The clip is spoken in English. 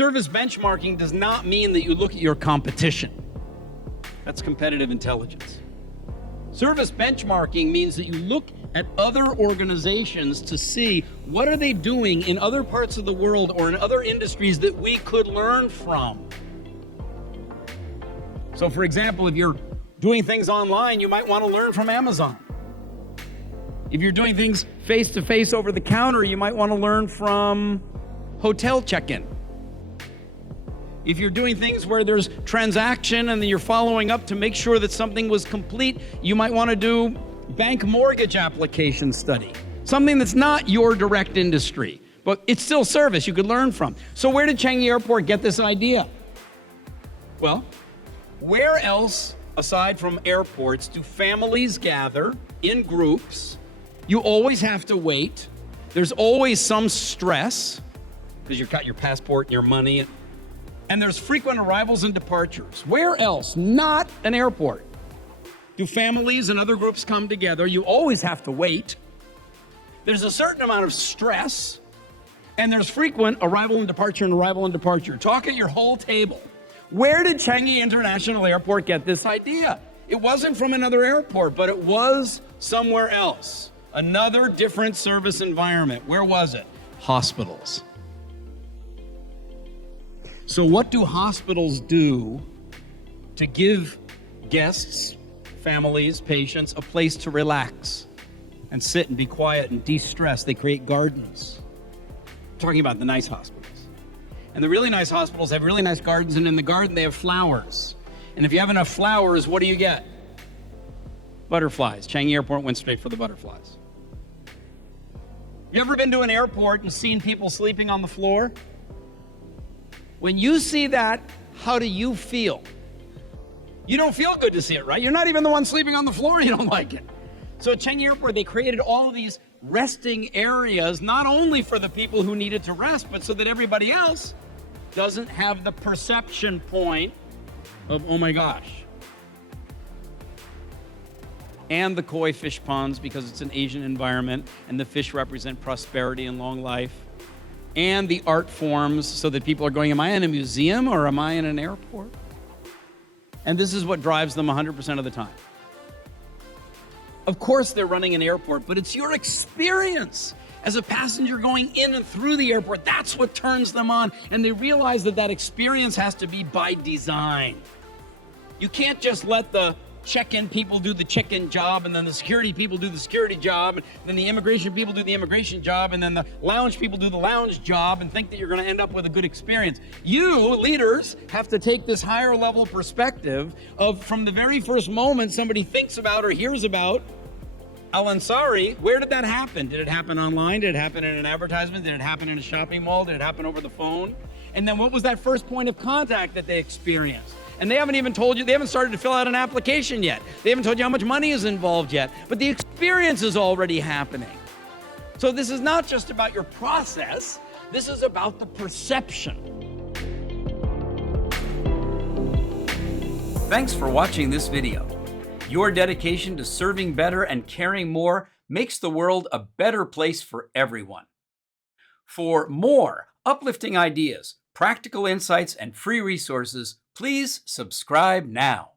Service benchmarking does not mean that you look at your competition. That's competitive intelligence. Service benchmarking means that you look at other organizations to see what are they doing in other parts of the world or in other industries that we could learn from. So for example, if you're doing things online, you might want to learn from Amazon. If you're doing things face-to-face over the counter, you might want to learn from hotel check-in. If you're doing things where there's transaction and then you're following up to make sure that something was complete, you might want to do bank mortgage application study. Something that's not your direct industry, but it's still service you could learn from. So where did Changi Airport get this idea? Well, where else, aside from airports, do families gather in groups? You always have to wait. There's always some stress because you've got your passport and your money. And there's frequent arrivals and departures. Where else, not an airport, do families and other groups come together? You always have to wait. There's a certain amount of stress, and there's frequent arrival and departure and arrival and departure. Talk at your whole table. Where did Changi International Airport get this idea? It wasn't from another airport, but it was somewhere else. Another different service environment. Where was it? Hospitals. So what do hospitals do to give guests, families, patients a place to relax and sit and be quiet and de-stress? They create gardens. I'm talking about the nice hospitals. And the really nice hospitals have really nice gardens, and in the garden they have flowers. And if you have enough flowers, what do you get? Butterflies. Changi Airport went straight for the butterflies. You ever been to an airport and seen people sleeping on the floor? When you see that, how do you feel? You don't feel good to see it, right? You're not even the one sleeping on the floor, you don't like it. So at Changi Airport, they created all of these resting areas, not only for the people who needed to rest, but so that everybody else doesn't have the perception point of, oh my gosh. And the koi fish ponds, because it's an Asian environment, and the fish represent prosperity and long life. And the art forms, so that people are going, am I in a museum or am I in an airport? And this is what drives them 100% of the time. Of course they're running an airport, but it's your experience as a passenger going in and through the airport. That's what turns them on. And they realize that that experience has to be by design. You can't just let the check-in people do the check-in job, and then the security people do the security job, and then the immigration people do the immigration job, and then the lounge people do the lounge job, and think that you're going to end up with a good experience. You, leaders, have to take this higher level perspective of, from the very first moment somebody thinks about or hears about Al Ansari, where did that happen? Did it happen online? Did it happen in an advertisement? Did it happen in a shopping mall? Did it happen over the phone? And then what was that first point of contact that they experienced? And they haven't even told you, they haven't started to fill out an application yet. They haven't told you how much money is involved yet, but the experience is already happening. So this is not just about your process, this is about the perception. Thanks for watching this video. Your dedication to serving better and caring more makes the world a better place for everyone. For more uplifting ideas, practical insights, and free resources, please subscribe now.